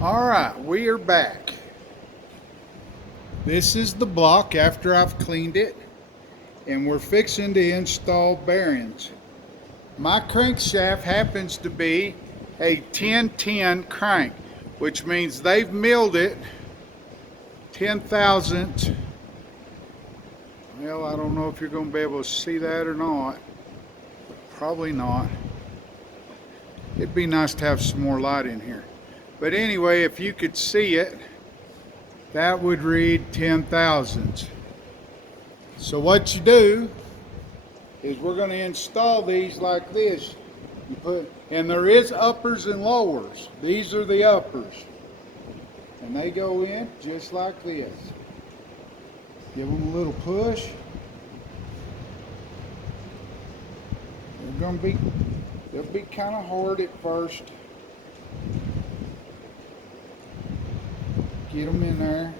Alright, we are back. This is the block after I've cleaned it, and we're fixing to install bearings. My crankshaft happens to be a 1010 crank, which means they've milled it 10 thousandths. Well, I don't know if you're going to be able to see that or not. Probably not. It'd be nice to have some more light in here. But anyway, if you could see it, that would read 10 thousandths. So what you do is we're going to install these like this. And there is uppers and lowers. These are the uppers. And they go in just like this. Give them a little push. They'll be kind of hard at first. Get them in there.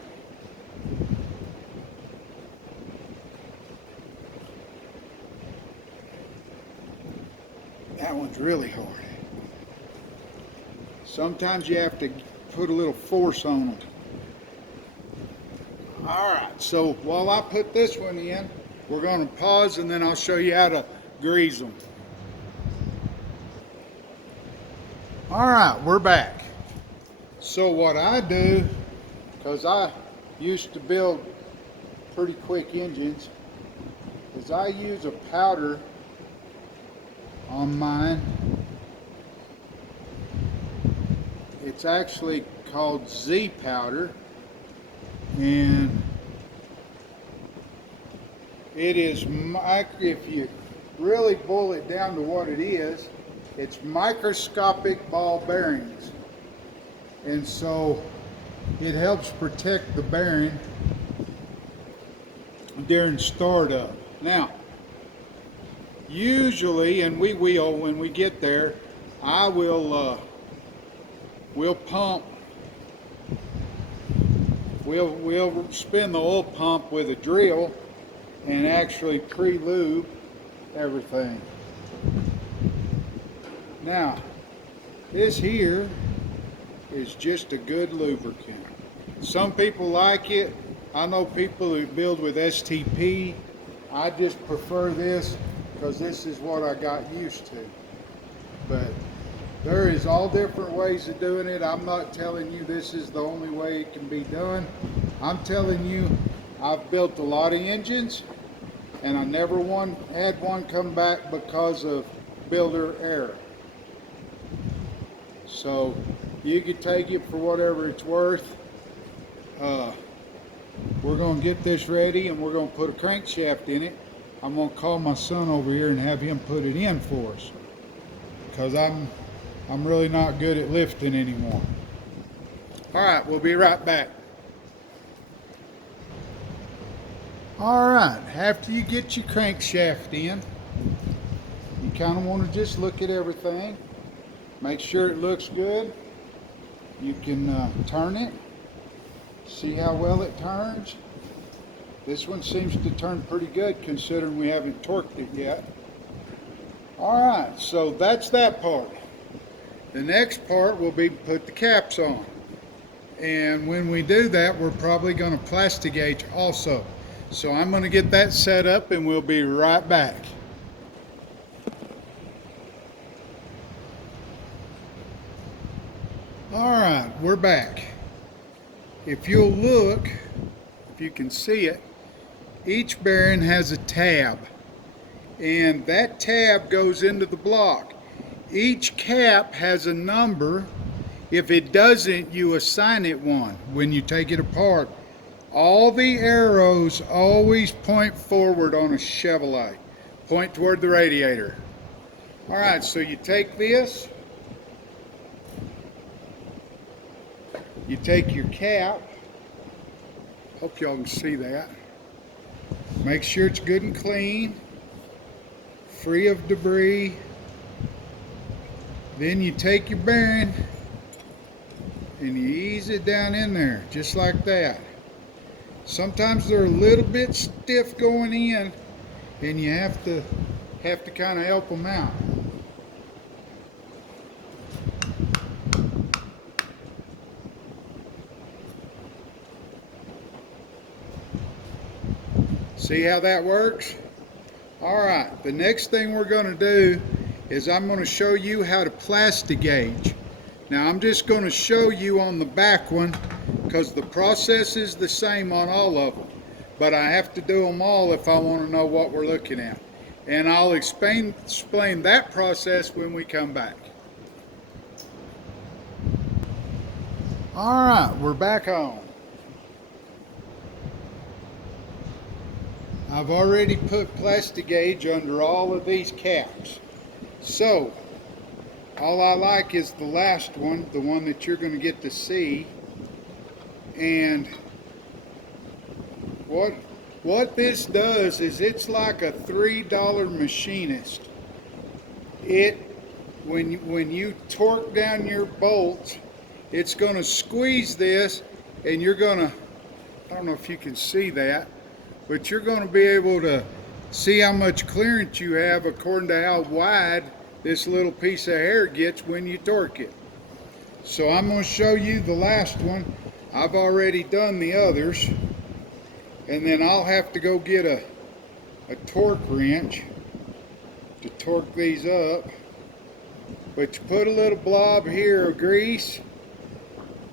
That one's really hard. Sometimes you have to put a little force on them. Alright, so while I put this one in, we're going to pause and then I'll show you how to grease them. Alright, we're back. So what I do, because I used to build pretty quick engines, is I use a powder on mine. It's actually called Z powder, and it is, if you really boil it down to what it is, it's microscopic ball bearings. And so it helps protect the bearing during startup. Now, usually, and we will when we get there, I will we'll pump. We'll spin the oil pump with a drill and actually pre-lube everything. Now, this here is just a good lubricant. Some people like it. I know people who build with STP. I just prefer this because this is what I got used to. But there is all different ways of doing it. I'm not telling you this is the only way it can be done. I'm telling you, I've built a lot of engines and I never had one come back because of builder error. So you can take it for whatever it's worth. We're going to get this ready and we're going to put a crankshaft in it. I'm going to call my son over here and have him put it in for us, because I'm really not good at lifting anymore. Alright, we'll be right back. Alright, after you get your crankshaft in, you kind of want to just look at everything. Make sure it looks good. You can turn it. See how well it turns. This one seems to turn pretty good considering we haven't torqued it yet. Alright, so that's that part. The next part will be put the caps on. And when we do that, we're probably going to plastic gauge also. So I'm going to get that set up and we'll be right back. Alright, we're back. If you'll look, if you can see it, each bearing has a tab. And that tab goes into the block. Each cap has a number. If it doesn't, you assign it one when you take it apart. All the arrows always point forward on a Chevrolet. Point toward the radiator. Alright, so you take this. You take your cap. Hope y'all can see that. Make sure it's good and clean, free of debris. Then you take your bearing and you ease it down in there, just like that. Sometimes they're a little bit stiff going in, and you have to kind of help them out. See how that works? All right, the next thing we're going to do is I'm going to show you how to plastic gauge. Now I'm just going to show you on the back one because the process is the same on all of them, but I have to do them all if I want to know what we're looking at. And I'll explain that process when we come back. All right, we're back on. I've already put plastic gauge under all of these caps. So, all I like is the last one, the one that you're going to get to see. And what this does is it's like a $3 machinist. When you torque down your bolts, it's going to squeeze this, and you're going to, I don't know if you can see that, but you're going to be able to see how much clearance you have according to how wide this little piece of hair gets when you torque it. So I'm going to show you the last one. I've already done the others, and then I'll have to go get a torque wrench to torque these up. But you put a little blob here of grease,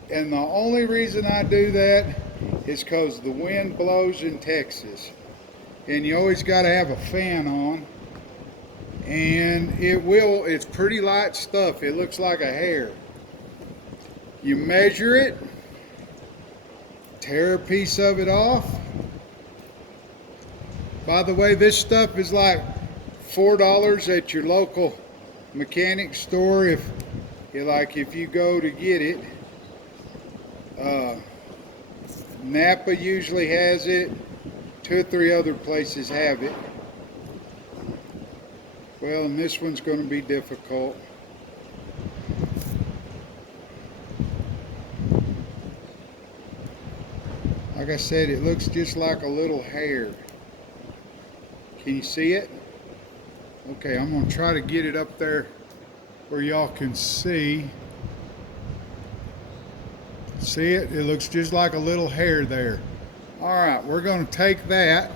and the only reason I do that is because the wind blows in Texas, and you always got to have a fan on. And it's pretty light stuff. It looks like a hair. You measure it, tear a piece of it off. By the way, this stuff is like $4 at your local mechanic store if you go to get it. Napa usually has it. 2 or 3 other places have it. Well, and this one's going to be difficult. Like I said, it looks just like a little hair. Can you see it? Okay, I'm going to try to get it up there where y'all can see. See it? It looks just like a little hair there. All right, we're going to take that.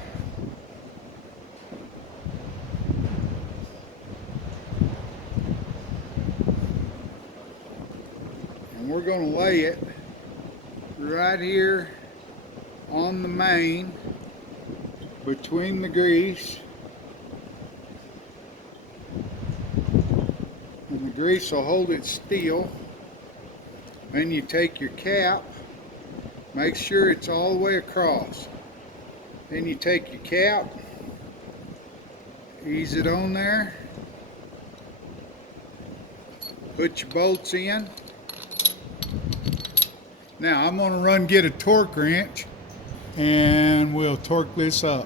And we're going to lay it right here on the main between the grease. And the grease will hold it still. Then you take your cap, make sure it's all the way across. Then you take your cap, ease it on there, put your bolts in. Now I'm going to run get a torque wrench and we'll torque this up.